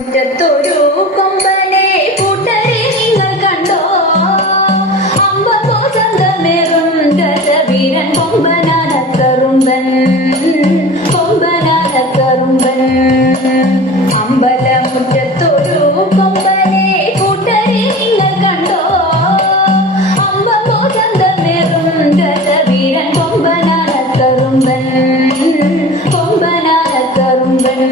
മുറ്റത്തൊരു കൊമ്പനെ കൂട്ടരെ നിങ്ങൾ കണ്ടോ? അമ്പതോ ചന്തമേറും ഗജവീരൻ കൊമ്പനാനക്കറുമ്പൻ കൊമ്പനാനക്കറുമ്പൻ. അമ്പലമുറ്റത്തൊരു കൊമ്പനെ കൂട്ടരെ നിങ്ങൾ കണ്ടോ? അമ്പതോ ചന്തമേറും ഗജവീരൻ കൊമ്പനാനക്കറുമ്പൻ കൊമ്പനാനക്കറുമ്പൻ.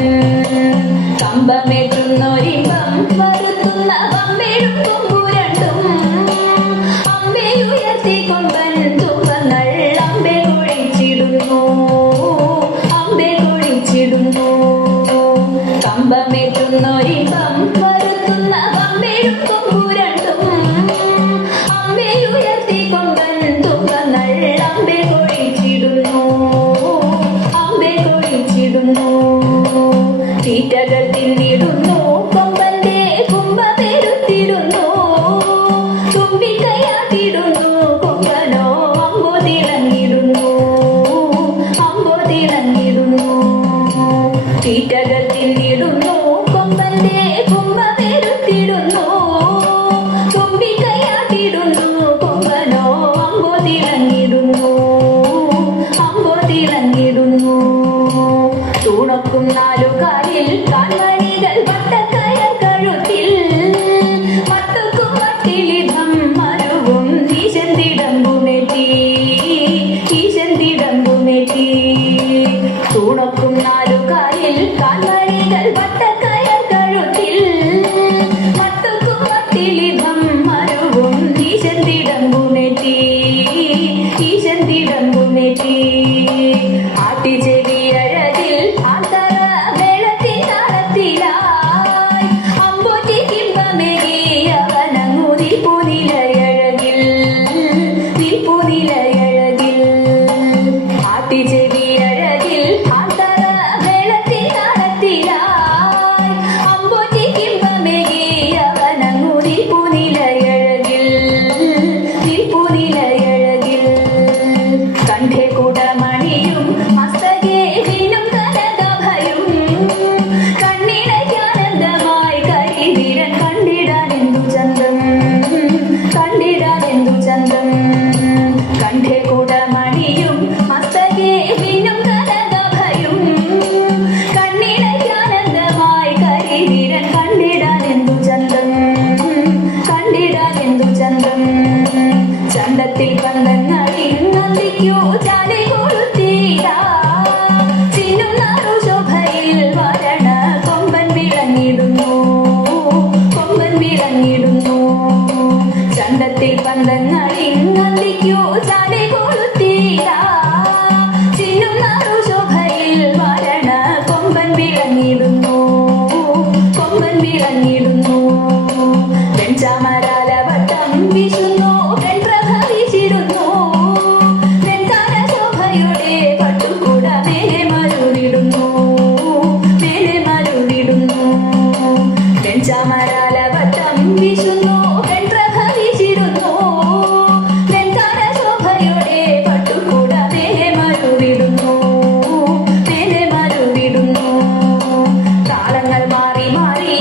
കമ്പമേറ്റുന്നൊരിമ്പം വരുത്തുന്ന പമ്പേഴും കൊമ്പുരണ്ടും അമ്പയുയർത്തി കൊമ്പൻ തുമ്പങ്ങൾ അമ്പെ കുഴിച്ചിടുന്നു അമ്പെ കുഴിച്ചിടുന്നു. കമ്പമേറ്റുന്നൊരിമ്പം വരുത്തുന്ന പമ്പേഴും കൊമ്പുരണ്ടും അമ്പയുയർത്തി കൊമ്പൻ തുമ്പങ്ങൾ അമ്പെ കുഴിച്ചിടുന്നു അമ്പെ കുഴിച്ചിടുന്നു. തീറ്റകൾ തിന്നിടുന്നു കൊമ്പന്റെ കുമ്പപെരുത്തിടുന്നു തുമ്പിക്കയാട്ടിടുന്നു കൊമ്പനോ അമ്പോ തിളങ്ങിടുന്നു അമ്പോ തിളങ്ങിടുന്നു. തീറ്റകൾ തിന്നിടുന്നു കൊമ്പന്റെ കുമ്പപെരുത്തിടുന്നു തുമ്പിക്കയാട്ടിടുന്നു കൊമ്പനോ അമ്പോ തിളങ്ങിടുന്നു അമ്പോ തിളങ്ങിടുന്നു. തൂണക്കും നാലുകാലിൽ കാൽമണികൾ വട്ടക്കയർ കഴുത്തിൽ മട്ടുക്കും മട്ടിലിതം മരുവും ഈശന്തിടമ്പുമെത്തി ഈശന്തിടമ്പുമെത്തി. തൂണക്കും നാലുകാലിൽ കാൽമണികൾ വട്ടക്കയർ കഴുത്തിൽ മട്ടുക്കും മട്ടിലിതം മരുവും ഈശന്തിടമ്പുമെത്തി ഈശന്തിടമ്പുമെത്തി. ആട്ടിച്ചെവി അഴകിൽ ആന്തര മേളത്തിനാളത്തിലായി അമ്പോറ്റി കിമ്പമേകി അവനങ്ങു നിൽപ്പുനിലയഴകിൽ നിൽപ്പുനിലയഴകിൽ. ആട്ടിച്ചെവി അഴകിൽ ആന്തര മേളത്തിനാളത്തിലായി അമ്പോറ്റി കിമ്പമേകി അവനങ്ങു നിൽപ്പുനിലയഴകിൽ നിൽപ്പുനിലയഴകിൽ. കണ്ഠേ കുടമണിയും മസ്തകേ വിന്നും കനകഭയും കണ്ണിണയ്ക്കാനന്ദമായി കരിവീരൻ കണ്ടിടാനെന്തു ചന്തം കണ്ടിടാനെന്തു ചന്തം. കണ്ഠേ കുടമണിയും മസ്തകേ വിന്നും കനകഭയും കണ്ണിണയ്ക്കാനന്ദമായി കരിവീരൻ കണ്ടിടാനെന്തു ചന്തം കണ്ടിടാനെന്തു ചന്തം. ചന്തത്തിൽ പന്തങ്ങളിൽ നന്ദിക്കൂ ചാടി കൊളുത്തിയിടാ ചിന്നും നാറുശോഭയിൽ വരണ കൊമ്പൻ വിളങ്ങിടുന്നു കൊമ്പൻ വിളങ്ങിടുന്നു. ചന്തത്തിൽ പന്തങ്ങളിൽ നന്ദിക്കൂ ചാടി കൊളുത്തിയിടാ ചിന്നും നാറുശോഭയിൽ വരണ കൊമ്പൻ വിളങ്ങിടുന്നു കൊമ്പൻ വിളങ്ങിടുന്നു. വെഞ്ചാമരാലവട്ടം വീശുന്നു വെൺപ്രഭ വീശിടുന്നു വെൺതാരശോഭയുടെ പട്ടുകൂട മേലെ മരുവിടുന്നു മേലെ മരുവിടുന്നു. വെഞ്ചാമരാലവട്ടം വീശുന്നു വെൺപ്രഭ വീശിടുന്നു വെൺതാരശോഭയുടെ പട്ടുകൂട മേലെ മരുവിടുന്നു മേലെ മരുവിടുന്നു. താളങ്ങൾ മാറി മാറി